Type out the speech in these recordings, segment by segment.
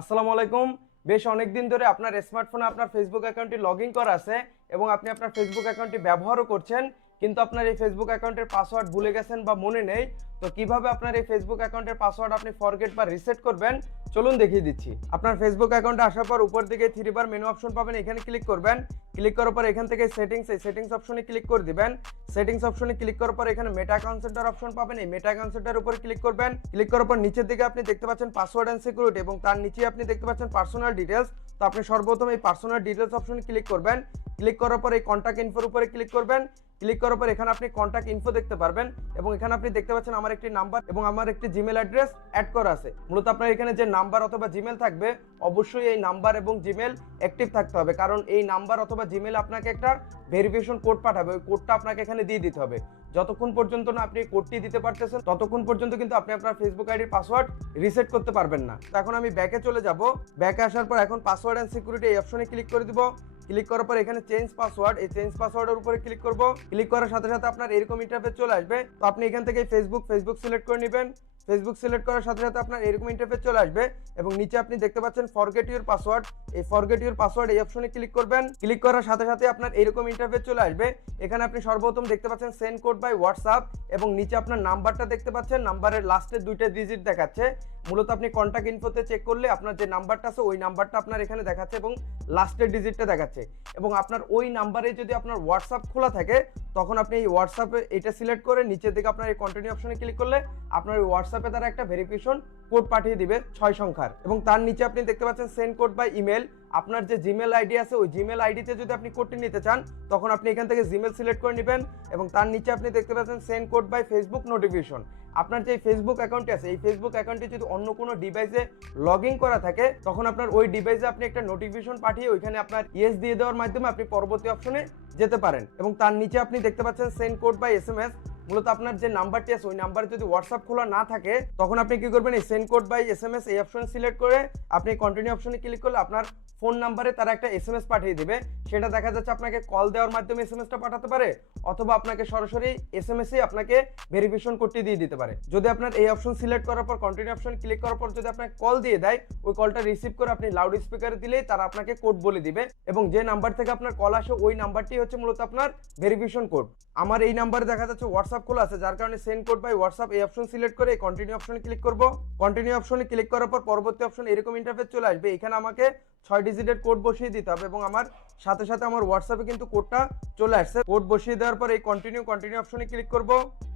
আসসালামু আলাইকুম। বেশ অনেকদিন ধরে আপনার স্মার্টফোনে আপনার ফেসবুক অ্যাকাউন্টটি লগ ইন করা আছে এবং আপনি আপনার ফেসবুক অ্যাকাউন্টটি ব্যবহারও করছেন, কিন্তু আপনার এই ফেসবুক অ্যাকাউন্টের পাসওয়ার্ড ভুলে গেছেন বা মনে নেই। তো কিভাবে আপনার এই ফেসবুক অ্যাকাউন্টের পাসওয়ার্ড আপনি ফরগেট বা রিসেট করবেন, চলুন দেখিয়ে দিচ্ছি। আপনার ফেসবুক অ্যাকাউন্টে আসার পর উপর দিকে 3 বার মেনু অপশন পাবেন, এখানে ক্লিক করবেন। ক্লিক করার পর এখান থেকে সেটিংস অপশনে ক্লিক করে দিবেন। সেটিংস অপশনে ক্লিক করার পর এখানে মেটা অ্যাকাউন্ট সেন্টার অপশন পাবেন, এই মেটা অ্যাকাউন্ট সেন্টার উপর ক্লিক করবেন। ক্লিক করার পর নিচের দিকে আপনি দেখতে পাচ্ছেন পাসওয়ার্ড এন্ড সিকিউরিটি এবং তার নিচে আপনি দেখতে পাচ্ছেন পার্সোনাল ডিটেলস। তো আপনি সর্বপ্রথম এই পার্সোনাল ডিটেলস অপশনে ক্লিক করবেন। ক্লিক করার পর এই কন্টাক্ট ইনফোর উপরে ক্লিক করবেন। ক্লিক করার পর এখানে আপনি কন্টাক্ট ইনফো দেখতে পারবেন এবং এখানে আপনি দেখতে পাচ্ছেন আমার একটি নাম্বার এবং আমার একটি জিমেল অ্যাড্রেস অ্যাড করা আছে। মূলত আপনার এখানে যে নাম্বার অথবা জিমেল থাকবে, অবশ্যই এই নাম্বার এবং জিমেল অ্যাক্টিভ থাকতে হবে, কারণ এই নাম্বার অথবা জিমেল আপনাকে একটা ভেরিফিকেশন কোড পাঠাবে, ওই কোডটা আপনাকে এখানে দিয়ে দিতে হবে। যতক্ষণ পর্যন্ত না আপনি কোডটি দিতে পারতেছেন ততক্ষণ পর্যন্ত কিন্তু আপনি আপনার ফেসবুক আইডির পাসওয়ার্ড রিসেট করতে পারবেন না। তো এখন আমি ব্যাকে চলে যাব। ব্যাকে আসার পর এখন পাসওয়ার্ড এন্ড সিকিউরিটি এই অপশনে ক্লিক করে দিব। ক্লিক করার পর এখানে চেঞ্জ পাসওয়ার্ড, এই চেঞ্জ পাসওয়ার্ডের উপরে ক্লিক করব। ক্লিক করার সাথে সাথে আপনার এরকম ইন্টারফেস চলে আসবে। তো আপনি এখান থেকে ফেসবুক সিলেক্ট করে নেবেন। ফেসবুক সিলেক্ট করার সাথে সাথে আপনার এরকম ইন্টারফেস চলে আসবে এবং নিচে আপনি দেখতে পাচ্ছেন ফরগেট ইউর পাসওয়ার্ড, এই ফরগেট ইউর পাসওয়ার্ড এই অপশনে ক্লিক করবেন। ক্লিক করার সাথে সাথে আপনার এরকম ইন্টারফেস চলে আসবে। এখানে আপনি সর্বপ্রথম দেখতে পাচ্ছেন সেন্ড কোড বাই হোয়াটসঅ্যাপ এবং নিচে আপনার নাম্বারটা দেখতে পাচ্ছেন, নাম্বারের লাস্টের 2টা ডিজিট দেখাচ্ছে। মূলত আপনি কন্টাক্ট ইনফোতে চেক করলে আপনার যে নাম্বারটা আছে ওই নাম্বারটা আপনার এখানে দেখাচ্ছে এবং লাস্টের ডিজিটটা দেখাচ্ছে। এবং আপনার ওই নাম্বারে যদি আপনার হোয়াটসঅ্যাপ খোলা থাকে তখন আপনি এই হোয়াটসঅ্যাপে এটা সিলেক্ট করে নিচের দিকে আপনার এই কন্টিনিউ অপশনে ক্লিক করলে আপনার ওই হোয়াটসঅ্যাপে তারা একটা ভেরিফিকেশন কোড পাঠিয়ে দিবে 6 সংখ্যার এবং তার নিচে আপনি দেখতে পাচ্ছেন সেন্ড কোড বাই ইমেল। আপনার যে জিমেল আইডি আছে ওই জিমেল আইডিতে যদি আপনি কোডটি নিতে চান তখন আপনি এখান থেকে জিমেল সিলেক্ট করে নেবেন এবং তার নিচে আপনি দেখতে পাচ্ছেন send code by Facebook notification. আপনার যে ফেসবুক অ্যাকাউন্টটি আছে এই ফেসবুক অ্যাকাউন্টটি যদি অন্য কোনো ডিভাইসে লগ ইন করা থাকে তখন আপনার ওই ডিভাইসে আপনি একটা নোটিফিকেশন পাঠিয়ে ওইখানে আপনার ইয়েস দিয়ে দেওয়ার মাধ্যমে আপনি পরবর্তী অপশনে যেতে পারেন। এবং তার নিচে আপনি দেখতে পাচ্ছেন সেন্ড কোড বাই এসএমএস। মূলত আপনার যে নাম্বারটি আছে ওই নাম্বারে যদি হোয়াটসঅ্যাপ খোলা না থাকে তখন আপনি কি করবেন, এই সেন্ড কোড বাই এসএমএস এই অপশন সিলেক্ট করে আপনি কন্টিনিউ অপশনে ক্লিক করলে আপনার ফোন নাম্বারে তারা একটা এসএমএস পাঠিয়ে দিবে। সেটা দেখা যাচ্ছে আপনাকে কল দেওয়ার মাধ্যমে এসএমএসটা পাঠাতে পারে অথবা আপনাকে সরাসরি এসএমএসই আপনাকে ভেরিফিকেশন কোডটি দিয়ে দিতে পারে। যদি আপনার এই অপশন সিলেক্ট করার পর কন্টিনিউ অপশন ক্লিক করার পর যদি আপনাকে কল দিয়ে দেয় ওই কলটা রিসিভ করে আপনি লাউড স্পিকারে দিলেই তারা আপনাকে কোড বলে দিবে এবং যে নাম্বার থেকে আপনার কল আসে ওই নাম্বারটি হচ্ছে মূলত আপনার ভেরিফিকেশন কোড। আমার এই নাম্বারে দেখা যাচ্ছে হোয়াটসঅ্যাপ খোলা আছে, যার কারণে সেন্ড কোড বাই হোয়াটসঅ্যাপ এই অপশন সিলেক্ট করে কন্টিনিউ অপশনে ক্লিক করব। কন্টিনিউ অপশনে ক্লিক করার পর পরবর্তী অপশন এরকম ইন্টারফেস চলে আসবে। এখানে আমাকে 6 ডিজিটের কোড বসিয়ে দিতে হবে এবং আমার সাথে সাথে আমার হোয়াটসঅ্যাপে কিন্তু কোডটা চলে আসছে। কোড বসিয়ে দেওয়ার পর এই কন্টিনিউ অপশনে ক্লিক করব।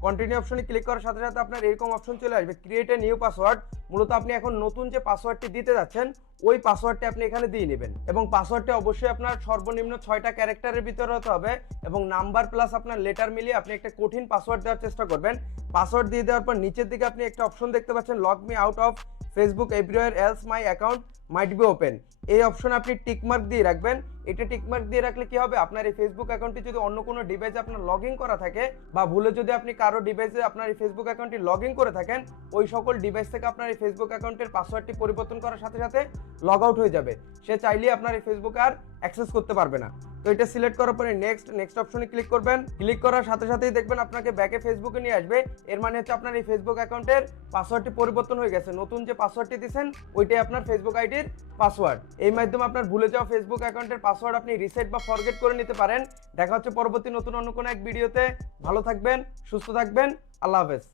কন্টিনিউ অপশনে ক্লিক করার সাথে সাথে আপনার এরকম অপশন চলে আসবে ক্রিয়েট এ নিউ পাসওয়ার্ড। মূলত আপনি এখন নতুন যে পাসওয়ার্ডটি দিতে যাচ্ছেন ওই পাসওয়ার্ডটি আপনি এখানে দিয়ে নেবেন এবং পাসওয়ার্ডটি অবশ্যই আপনার সর্বনিম্ন 6টা ক্যারেক্টারের ভিতরে হতে হবে এবং নাম্বার প্লাস আপনার লেটার মিলিয়ে আপনি একটা কঠিন পাসওয়ার্ড দেওয়ার চেষ্টা করবেন। পাসওয়ার্ড দিয়ে দেওয়ার পর নিচের দিকে আপনি একটা অপশন দেখতে পাচ্ছেন log me out of Facebook everywhere else my account might be open. এই অপশনে আপনি টিকমার্ক দিয়ে রাখবেন। এটা টিকমার্ক দিয়ে রাখলে কি হবে, আপনার এই ফেসবুক অ্যাকাউন্টটি যদি অন্য কোনো ডিভাইসে আপনার লগ ইন করা থাকে বা ভুলে যদি আপনি কারো ডিভাইসে আপনার এই ফেসবুক অ্যাকাউন্টটি লগ ইন করে থাকেন ওই সকল ডিভাইস থেকে আপনার এই ফেসবুক অ্যাকাউন্টের পাসওয়ার্ডটি পরিবর্তন করার সাথে সাথে লগ আউট হয়ে যাবে। সে চাইলেই আপনার এই ফেসবুক আর অ্যাক্সেস করতে পারবে না। তো এটা সিলেক্ট করার পরে নেক্সট অপশনে ক্লিক করবেন। ক্লিক করার সাথে সাথেই দেখবেন আপনাকে ব্যাকে ফেসবুকে নিয়ে আসবে। এর মানে হচ্ছে আপনার এই ফেসবুক অ্যাকাউন্টের পাসওয়ার্ডটি পরিবর্তন হয়ে গেছে, নতুন যে পাসওয়ার্ডটি দিয়েছেন ওইটাই আপনার ফেসবুক আইডির পাসওয়ার্ড। এই মাধ্যমে আপনার ভুলে যাওয়া ফেসবুক অ্যাকাউন্টের পাসওয়ার্ড আপনি রিসেট বা ফরগেট করে নিতে পারেন। দেখা হচ্ছে পরবর্তী নতুন অন্য কোনো এক ভিডিওতে। ভালো থাকবেন, সুস্থ থাকবেন, আল্লাহ হাফেজ।